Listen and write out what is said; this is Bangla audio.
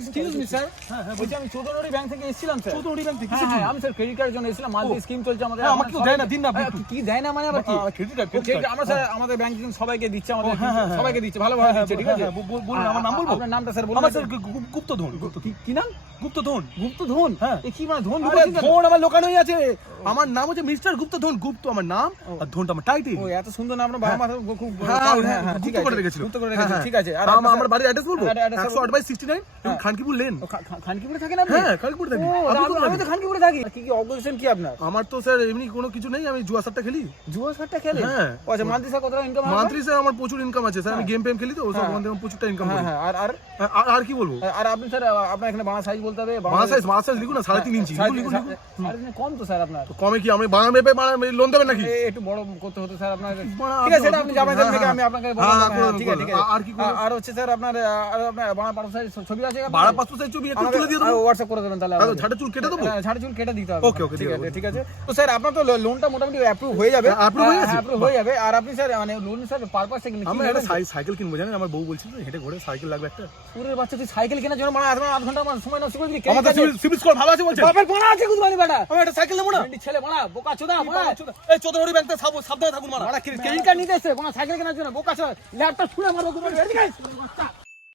এক্সকিউজ মি স্যার, বলছি আমি চৌধুরী ব্যাংক থেকে এসেছিলাম স্যার। চৌধুরী ব্যাংক থেকে? হ্যাঁ, আমি স্যার ক্রেডিট কার্ডের জন্য এসেছিলাম, মান্থলি স্কিম চলছে আমাদের। আমাকে দেয় না, দিন না। কি দেয় না মানে আবার কি? ক্রেডিট কার্ড আমরা স্যার আমাদের ব্যাংক সবাইকে দিচ্ছে, আমাদের সবাইকে দিচ্ছে, ভালোভাবে দিচ্ছে, ঠিক আছে? বলুন আমার নাম বলবো? আপনার নামটা স্যার বলুন। আমার স্যার গুপ্তধন। কি নাম? গুপ্তধন। গুপ্তধন? হ্যাঁ। কি মানে ধন? ধন আমার লোকানোই আছে। আমার নাম হচ্ছে মিস্টার গুপ্তধন। গুপ্ত আমার নাম আর ধনটা আমার টাইটেল। ও এত সুন্দর নাম, আপনার বাবা মা খুব ঠিক করে রেখেছিল। ঠিক আছে। আর আমার বাড়ির অ্যাড্রেস বলবো? 108/69 খানকিপুর লেন। খানকিপুরে থাকেন আপনি? হ্যাঁ, খানকিপুরে থাকি। আমি তো খানকিপুরে থাকি। কি অবজেকশন কি আপনার? আমার তো স্যার এমনি কোনো কিছু নেই, আমি জুয়া সাট্টা খেলি। জুয়া সাট্টা খেলেন? হ্যাঁ। আচ্ছা, মান্থলি স্যার কত টাকা ইনকাম হয়? মান্থলি স্যার আমার প্রচুর ইনকাম আছে স্যার, আমি গেম পেম খেলি তো ওসব ওখান থেকে প্রচুর টাকা ইনকাম করি। হ্যাঁ, আর কি বলবো? আর আপনি স্যার আপনার এখানে বাংলা সাইজ বলতে হবে। বাংলা সাইজ লিখুন না, 3.5 ইঞ্চি লিখুন। কম তো স্যার আপনার। কমে কি আমি বাংলা মেপে লোন দেবেন নাকি? একটু বড় করতে হতো স্যার আপনার। ঠিক আছে, সেটা আপনি যাবেন থেকে আমি আপনাকে বললাম। ঠিক আছে। আর কি আর হচ্ছে স্যার আপনার বাংলা পাসপোর্ট সাইজ ছবি আছে? বাংলা পাসপোর্ট সাইজ ছবি একটু তুলে দিয়ে দেবো। হোয়াটসঅ্যাপ করে দেবেন তাহলে। ঝাড়ে চুল কেটে দেবো? ঝাড়ে চুল কেটে দিতে হবে। ওকে, ঠিক আছে। তো স্যার আপনার তো লোনটা মোটামুটি অ্যাপ্রুভ হয়ে যাবে। অ্যাপ্রুভ হয়ে যাবে। আর আপনি স্যার মানে লোন স্যার পারপাসটা কি? আমি একটা সাইকেল কিনবো জানেন, আমার বউ বলছিল হেঁটে ঘুরে সাইকেল লাগবে একটা। পুরো বাচ্চা তুই সাইকেল কেনার জন্য মানে আধ ঘন্টা সময় নষ্ট করে দিলি। আমাদের সিভিল স্কোর ভালো আছে বলছেন? বাপের কোনা আছে কুদমানি বেটা। আমি একটা সাইকেল নেবো না? ছেলে মারা বোকা চোদা মারা। এই চৌধুরী ব্যাংকে সাবধানে থাকুন মারা। ক্রেডিট কার্ড নিতে এসে কোনো সাইকেল কেনার জন্য বোকা চোদা ল্যাপটপ ছুঁড়ে মারবো কুদমানি।